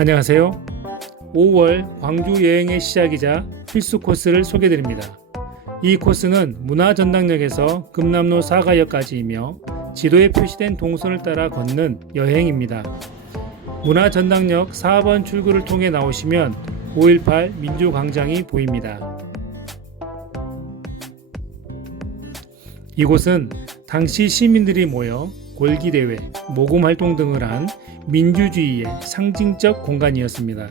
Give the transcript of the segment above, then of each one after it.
안녕하세요. 5월 광주 여행의 시작이자 필수 코스를 소개드립니다. 이 코스는 문화전당역에서 금남로 사가역까지이며 지도에 표시된 동선을 따라 걷는 여행입니다. 문화전당역 4번 출구를 통해 나오시면 5.18 민주광장이 보입니다. 이곳은 당시 시민들이 모여 골기대회, 모금활동 등을 한 민주주의의 상징적 공간이었습니다.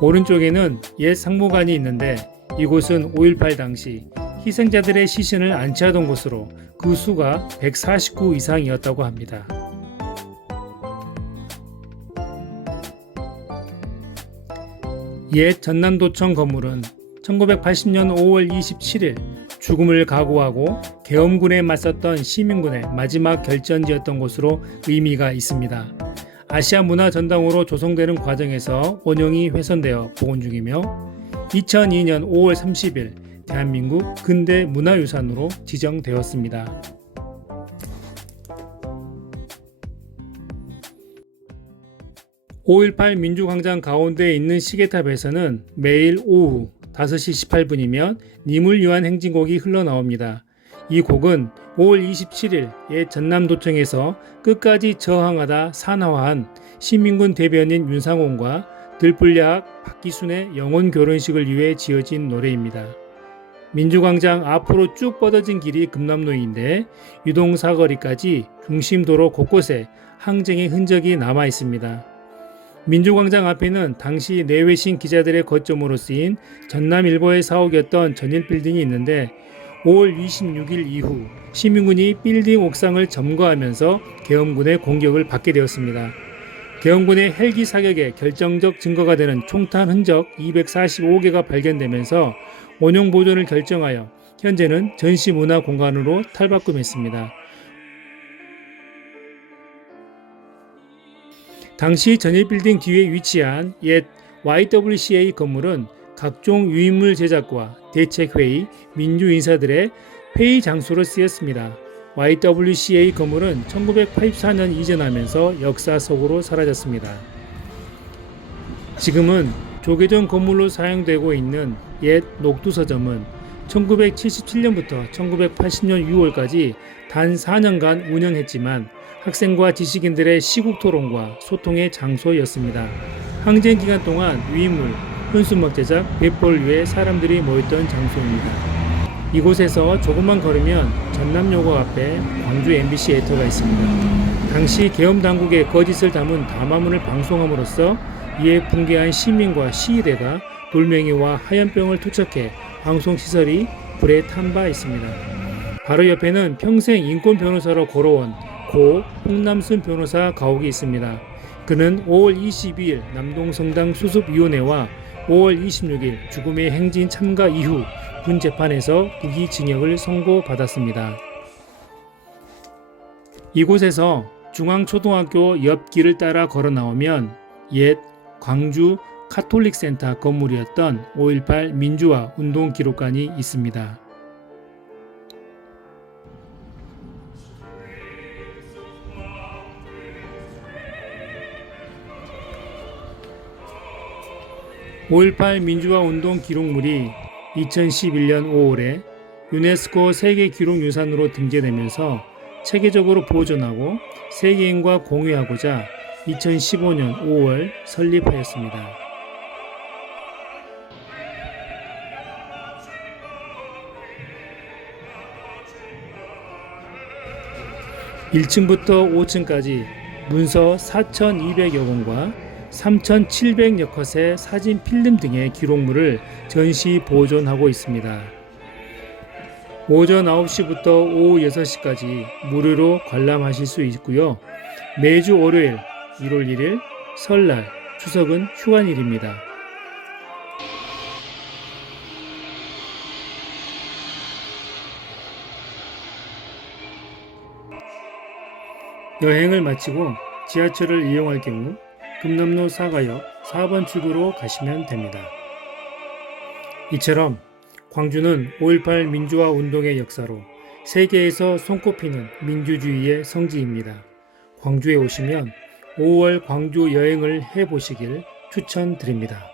오른쪽에는 옛 상무관이 있는데 이곳은 5.18 당시 희생자들의 시신을 안치하던 곳으로 그 수가 149 이상이었다고 합니다. 옛 전남도청 건물은 1980년 5월 27일 죽음을 각오하고 계엄군에 맞섰던 시민군의 마지막 결전지였던 곳으로 의미가 있습니다. 아시아 문화전당으로 조성되는 과정에서 원형이 훼손되어 복원 중이며 2002년 5월 30일 대한민국 근대 문화유산으로 지정되었습니다. (5.18) 민주광장 가운데에 있는 시계탑에서는 매일 오후 5시 18분이면 님을 위한 행진곡이 흘러나옵니다. 이 곡은 5월 27일 옛 전남도청에서 끝까지 저항하다 산화한 시민군 대변인 윤상홍과 들불야학 박기순의 영혼 결혼식을 위해 지어진 노래입니다. 민주광장 앞으로 쭉 뻗어진 길이 금남로인데 유동사거리까지 중심도로 곳곳에 항쟁의 흔적이 남아 있습니다. 민주광장 앞에는 당시 내외신 기자들의 거점으로 쓰인 전남일보의 사옥이었던 전일빌딩이 있는데 5월 26일 이후 시민군이 빌딩 옥상을 점거하면서 계엄군의 공격을 받게 되었습니다. 계엄군의 헬기 사격에 결정적 증거가 되는 총탄 흔적 245개가 발견되면서 원형 보존을 결정하여 현재는 전시문화공간으로 탈바꿈했습니다. 당시 전일빌딩 뒤에 위치한 옛 YWCA 건물은 각종 유인물 제작과 대책회의, 민주인사들의 회의 장소로 쓰였습니다. YWCA 건물은 1984년 이전하면서 역사 속으로 사라졌습니다. 지금은 조계종 건물로 사용되고 있는 옛 녹두서점은 1977년부터 1980년 6월까지 단 4년간 운영했지만 학생과 지식인들의 시국토론과 소통의 장소였습니다. 항쟁 기간 동안 유인물, 현수막 제작, 배포를 위해 사람들이 모였던 장소입니다. 이곳에서 조금만 걸으면 전남여고 앞에 광주 MBC 애터가 있습니다. 당시 계엄당국의 거짓을 담은 담화문을 방송함으로써 이에 붕괴한 시민과 시위대가 돌멩이와 하얀병을 투척해 방송시설이 불에 탄 바 있습니다. 바로 옆에는 평생 인권 변호사로 걸어온 고 홍남순 변호사 가옥이 있습니다. 그는 5월 22일 남동성당 수습위원회와 5월 26일 죽음의 행진 참가 이후 군 재판에서 무기징역을 선고받았습니다. 이곳에서 중앙초등학교 옆 길을 따라 걸어 나오면 옛 광주 카톨릭센터 건물이었던 5.18 민주화 운동 기록관이 있습니다. (5.18) 민주화 운동 기록물이 2011년 5월에 유네스코 세계기록유산으로 등재되면서 체계적으로 보존하고 세계인과 공유하고자 2015년 5월 설립하였습니다. (1층부터) (5층까지) 문서 4,200여 권과 3,700여 컷의 사진 필름 등의 기록물을 전시 보존하고 있습니다. 오전 9시부터 오후 6시까지 무료로 관람하실 수 있고요. 매주 월요일 1월 1일 설날, 추석은 휴관일입니다. 여행을 마치고 지하철을 이용할 경우 금남로 사가역 4번 출구로 가시면 됩니다. 이처럼 광주는 5.18 민주화 운동의 역사로 세계에서 손꼽히는 민주주의의 성지입니다. 광주에 오시면 5월 광주 여행을 해보시길 추천드립니다.